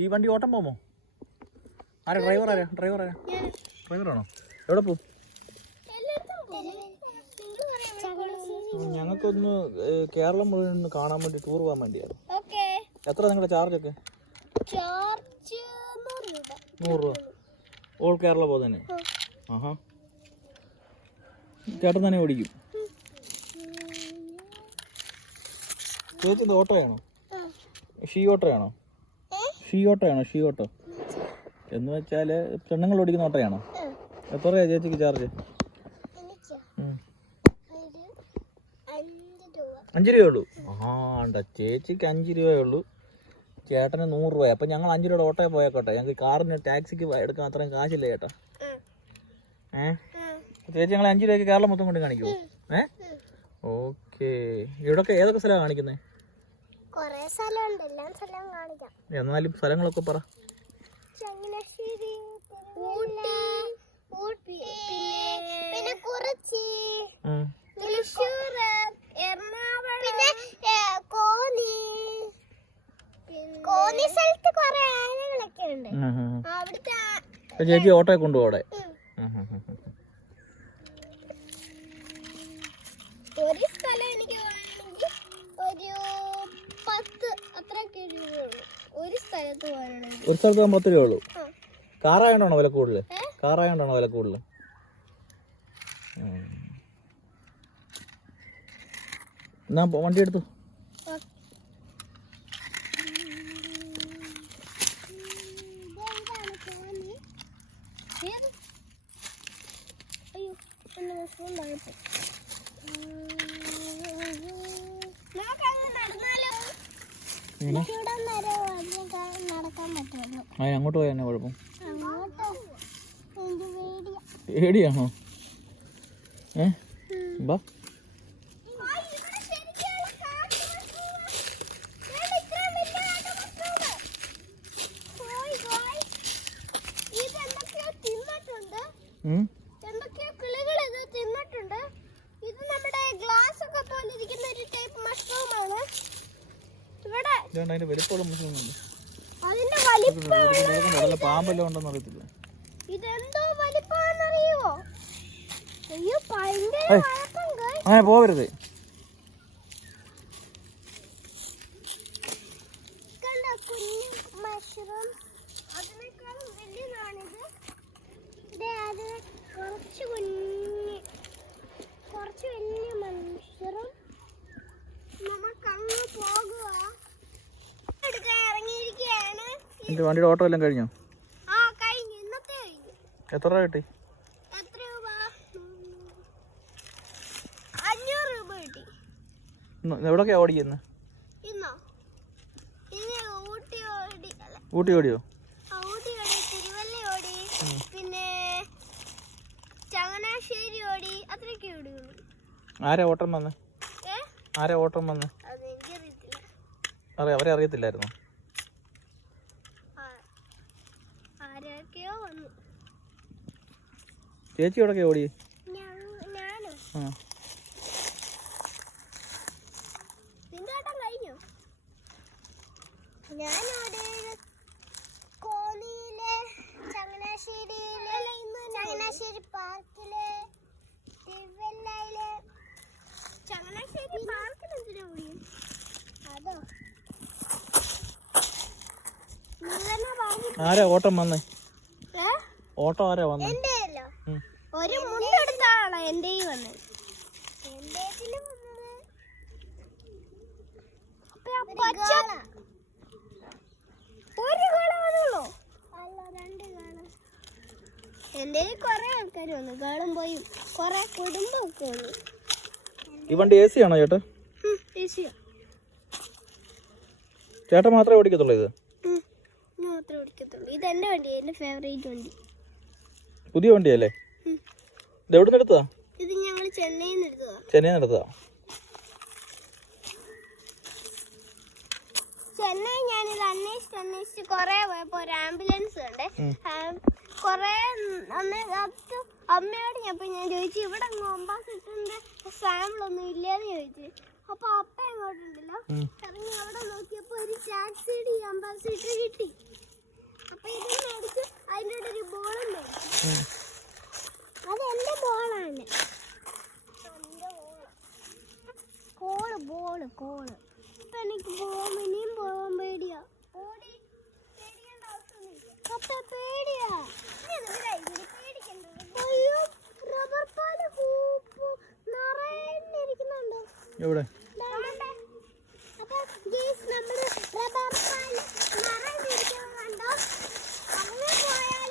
ഈ വണ്ടി ഓട്ടം പോമോ? ആരാ ഡ്രൈവർ? ഡ്രൈവറാണോ? എവിടെ പോവും? ഞങ്ങൾക്കൊന്ന് കേരളം മുഴുവൻ കാണാൻ വേണ്ടി ടൂർ പോകാൻ വേണ്ടിയായിരുന്നു. എത്ര നിങ്ങളുടെ ചാർജൊക്കെ? 100 രൂപ ഓൾ കേരള പോകുന്നതിന്? ആഹാ. ചേട്ടൻ തന്നെ ഓടിക്കും? ചേച്ചി ഇത് ഓട്ടോയാണോ? ഷീ ഓട്ടോയാണോ? എന്ന് വെച്ചാൽ പെണ്ണുങ്ങൾ ഓടിക്കുന്ന ഓട്ടോയാണോ? എത്ര രൂപ ചേച്ചിക്ക് ചാർജ്? 5 രൂപയേ ഉള്ളൂ. ചേച്ചിക്ക് 5 രൂപയേ ഉള്ളൂ, ചേട്ടന് 100 രൂപ. അപ്പം ഞങ്ങൾ 5 രൂപയുടെ ഓട്ടോയിൽ പോയേക്കോട്ടെ. ഞങ്ങൾക്ക് കാറിന് ടാക്സിക്ക് എടുക്കാൻ അത്രയും കാശില്ല ചേട്ടാ. ചേച്ചി ഞങ്ങൾ 5 രൂപയ്ക്ക് കേരളം മൊത്തം കൊണ്ട് കാണിക്കുമോ? ഓക്കെ. ഇവിടൊക്കെ ഏതൊക്കെ സ്ഥലമാണ് കാണിക്കുന്നത്? എന്നാലും സ്ഥലങ്ങളൊക്കെ പറ. ചേച്ചി ഓട്ടോയെ കൊണ്ടുപോടെ? ഒരു സ്ഥലം എനിക്ക് ഒരു 10 അത്രയൊക്കെ രൂപയുള്ളൂ. ഒരു സ്ഥലത്ത് പോകാനാണെങ്കിൽ. ഒരു സ്ഥലത്ത് 10 രൂപ ഉള്ളൂ. കാറായോണ്ടാണോ വില കൂടുതൽ? എന്നാ വണ്ടി എടുത്തു. അങ്ങോട്ട് പോയാ കുഴപ്പം? പേടിയാണോ? ബാ. പാമ്പെല്ലാം ഉണ്ടെന്ന് അറിയത്തില്ല. അങ്ങനെ പോകരുത്. എന്റെ വണ്ടിയുടെ ഓട്ടോ എല്ലാം കഴിഞ്ഞോ? എത്ര രൂപ കിട്ടി? 500 രൂപ കിട്ടി. എവിടൊക്കെയാ ഓടിക്കുന്നത്? ഊട്ടി ഓടിയോ? തിരുവല്ല ഓടി, പിന്നെ ചങ്ങനാശ്ശേരി ഓടി, അത്രയൊക്കെ ഓടിയുള്ളൂ. ആരാ ഓട്ടം വന്നേ? അവരെ അറിയത്തില്ലായിരുന്നോ? ആരൊക്കെയോ വന്നു. ചേച്ചി എവിടൊക്കെ ഓടി? ചങ്ങനാശ്ശേരി പാർക്കില്, തിരുവല്ലയില്. ചങ്ങനാശ്ശേരി പാർക്കിൽ എന്തിനാ ഓടിയ? അതോ ആരാ ഓട്ടം വന്നേ? ഓട്ടോ ആരാ വന്നേ? എന്റെ ഒരു മുണ്ടെടുത്താണോ എന്റെ വന്നത്? എന്റെ കൊറേ ആൾക്കാർ വന്നു. ഗേളും പോയി, കൊറേ കുടുംബമൊക്കെ വന്നു. ഈ വണ്ടി AC ആണോ ചേട്ടാ? ചേട്ടൻ മാത്രമേ ഓടിക്കത്തുള്ളൂ? ഇത് മാത്രമേ ഓടിക്കത്തുള്ളൂ. ഇത് എന്റെ വണ്ടി, എന്റെ ഫേവറേറ്റ് വണ്ടി. പുതിയ വണ്ടിയല്ലേ? ഇത് എവിടെ നിന്ന് എടുത്തതാ? ഇത് ഞങ്ങൾ ചെന്നൈയിൽ നിന്ന് എടുത്തതാ. ചെന്നൈ ഞാനിത് അന്വേഷിച്ച് കൊറേ പോയപ്പോ ഒരു ആംബുലൻസ് ഉണ്ട്. കൊറേ അമ്മയോട് ഞാൻ ചോദിച്ചു, ഇവിടെ അംബാസിഡറിന്റെ സാമ്പിളൊന്നും ഇല്ലാന്ന് ചോദിച്ചു. അപ്പൊ അപ്പ എങ്ങോട്ടുണ്ടല്ലോ ഇറങ്ങി അവിടെ നോക്കിയപ്പോ ഒരു ടാക്സിയുടെ അംബാസിഡർ കിട്ടി. അത് എന്റെ ബോളാണ്. കോള് ഇപ്പൊ എനിക്ക് ഇനിയും പോവാൻ പേടിയാ. പേടിയാ. അയ്യോ, റബ്ബർ പാല് നിറഞ്ഞിരിക്കുന്നുണ്ടോ? എവിടെ? അപ്പൊ ഗയ്സ്, നമ്മള് റബ്ബർ പാല് നിറഞ്ഞിരിക്കുന്നുണ്ടോ? അങ്ങനെ പോയാൽ